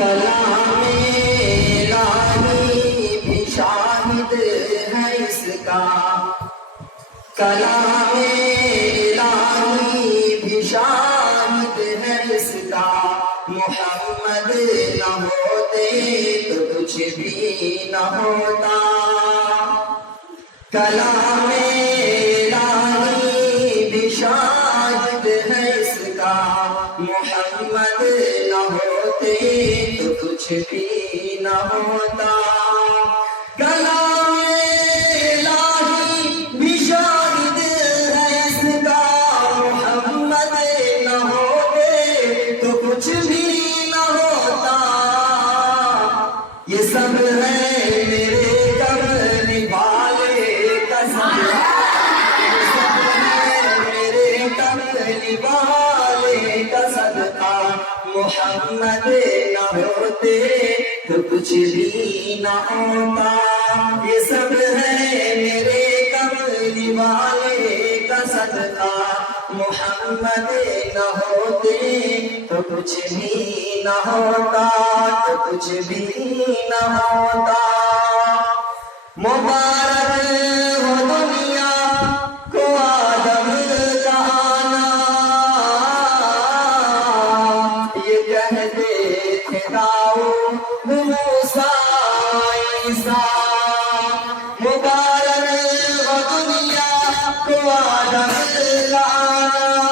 کلام الہی بھی شاہد ہے اس کا، کلام الہی بھی شاہد ہے اس کا، محمد نہ ہوتے تو کچھ بھی نہ ہوتا، کلام الہی بھی شاہد ہے اس کا، محمد نہ ہوتے تو کچھ بھی نہ ہوتا، کلام الہی بھی شاہد ہے اس کا، محمد نہ ہوتے تو کچھ بھی نہ ہوتا، یہ سب ہے میرے کملی والے کا صدقہ، یہ سب ہے میرے کملی والے کا صدقہ، محمد نہ ہوتے تو کچھ بھی نہ ہوتا، یہ سب ہے میرے کملی والے کا صدقہ، محمد نہ ہوتے تو کچھ بھی نہ ہوتا، تو کچھ بھی نہ ہوتا، مبارک ہو دنیا کو آدم کا آنا، یہ کہتے تھے داؤد موسیٰ عیسیٰ، مبارک ہو دنیا کو آدم کا آنا،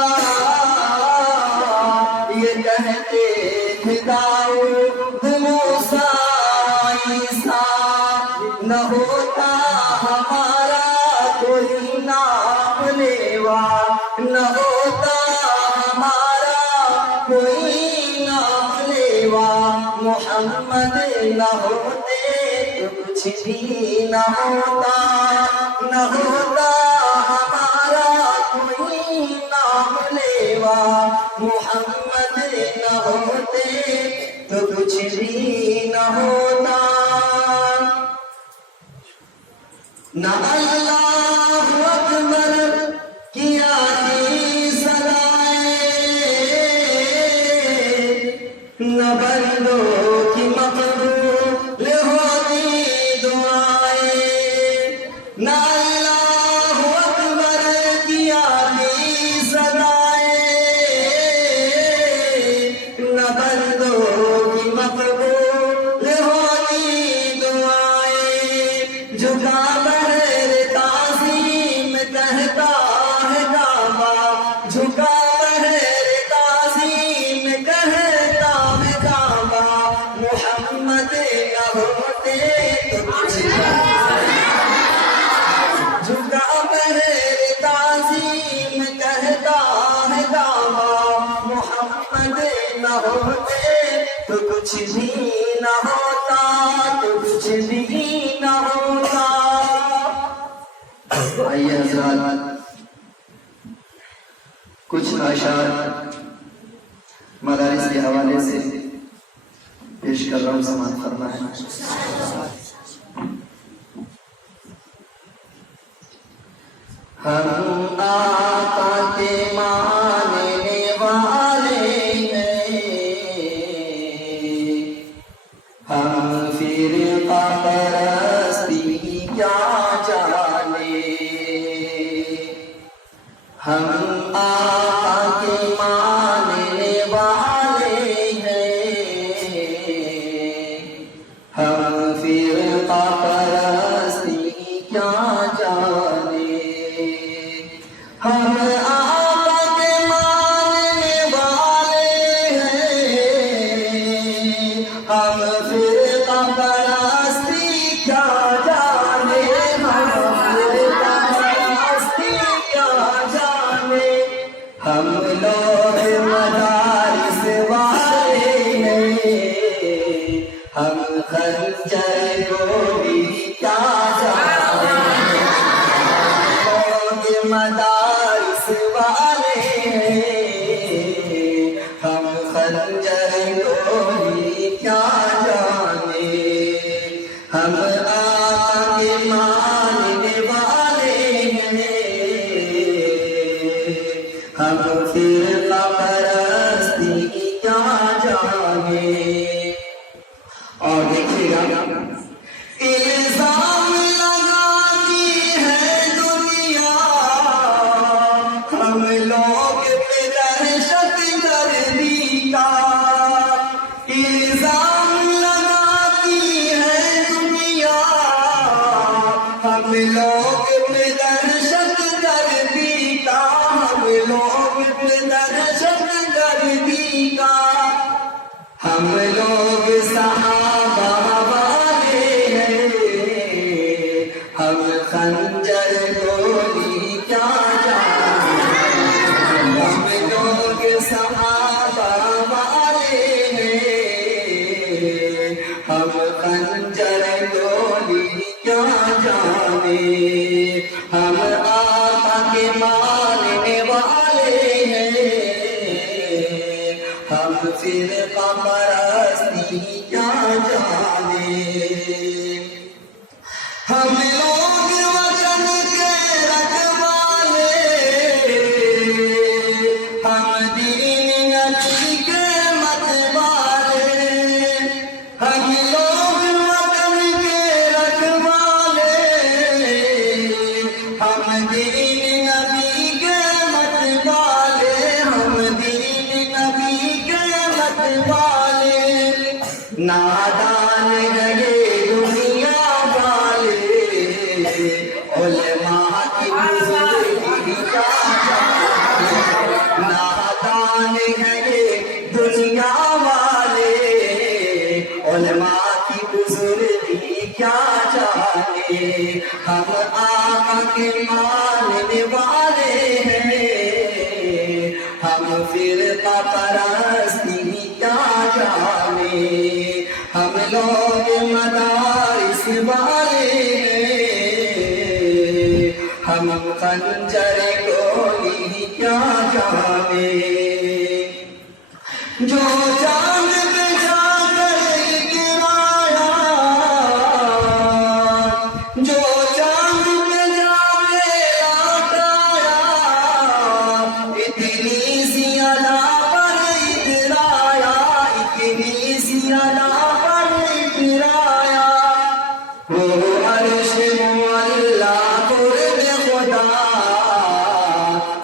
یہ کہتے تھے داؤد موسیٰ عیسیٰ، نہ ہوتا ہمارا کوئی نام لیوا، نہ ہوتا ہمارا کوئی نام لیوا، محمد نہ ہوتے تو کچھ بھی نہ ہوتا، نہ ہوتا ہمارا کوئی نام لیوا، محمد نہ ہوتے تو کچھ بھی نہ ہوتا، نہ اللہ اکبر کی آتی صدائیں، نہ بندوں کی مقبول ہوتی دعائیں، نہ اللہ اکبر کی آتی صدائیں، نہ بندوں کی مقبول ہوتی دعائیں، جھکا بہر تعظیم کہتا ہے کعبہ، جھکا بہر تعظیم کہتا ہے کعبہ، محمد نہ ہوتے تو کچھ بھی، جھکا بہر تعظیم کہتا ہے کعبہ، محمد نہ ہوتے تو کچھ بھی نہ ہوتا، تو کچھ بھی نہ ہوتا۔ آئیے حضرات کچھ اشعار مدارس کے حوالے سے پیش کر رہا ہوں، سماعت کرنا ہے۔ ہم آقا کے ماننے والے ہیں، ہم فرقہ پرستی کیا جانے، ہم آقا کے ماننے والے ہیں، ہم فرقہ پرستی کیا جانے، ہم آقا کے ماننے والے ہیں، ہم فرقہ پرستی کیا جانے، ہم فرقہ پرستی کیا جانے، ہم لوگ مدارس والے ہیں، ہم خنجر کو بھی کیا جانے، لوگ مدارس والے ہیں، ہم خنجر کو بھی کیا جانے، ہم آقا کے ماننے والے ہیں، ہم فرقہ پرستی کیا جانے، ہم لوگ صحابہ والے ہیں، ہم خنجر گولی کیا جانے، ہم لوگ صحابہ والے ہیں، ہم خنجر گولی کیا جانے، ہم آقا کے ماننے والے ہیں، ہم فرقہ پرستی کیا جانے، ہم لوگ وطن کے رکھوالے، ہم دین نبی کے متوالے، ہم لوگ وطن کے رکھوالے، ہم دین نبی کے متوالے، ہم دین نبی کے متوالے، نادان ہے یہ دنیا والے، علماء کی بزرگی کیا جانے، نادان ہے یہ دنیا والے، علماء کی بزرگی کیا جانے، ہم آقا کے ماننے والے ہیں، ہم فرقہ پرستی کیا جانے، ہم لوگ مدارس والے ہیں، ہم خنجر گولی کیا جانے، جو چاند پہ جا کر گرایا، جو چاند پہ جا کے لوٹ آیا، اتنی سی ادا پر اترایا، اتنی سی ادا پر اترایا، وہ عرش معلا قرب خدا،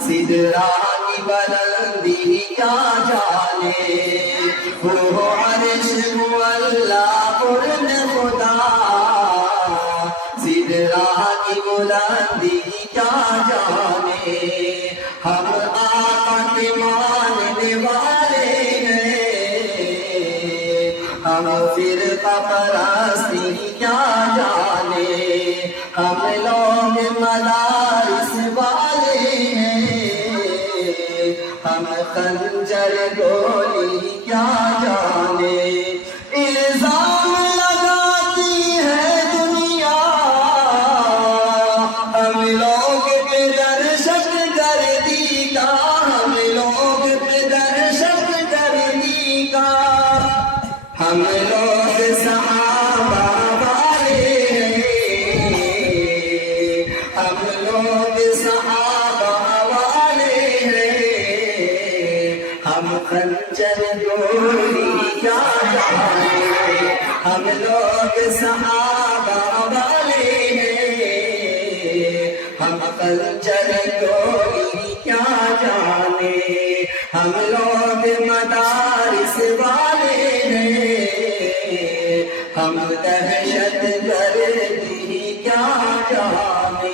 سدرہ کی بلندی کیا جانے، وہ عرش معلا قرب خدا، سدرہ کی بلندی کیا جانے، ہم آقا کے ماننے والے ہیں، ہم فرقہ پرستی کیا جانے، ہم لوگ مدارس والے ہیں، ہم خنجر گولی کیا جانے، الزام لگاتی ہے دنیا ہم لوگ پہ درشت گردی کا، ہم لوگ پہ درشت گردی کا، ہم لوگ صحابہ والے ہیں، ہم لوگ صحابہ والے ہیں، ہم خنجر گولی کیا جانے، ہم لوگ صحابہ والے ہیں، ہم خنجر گولی کیا جانے، ہم لوگ مدارس والے ہیں، ہم دہشت گردی کیا جانے۔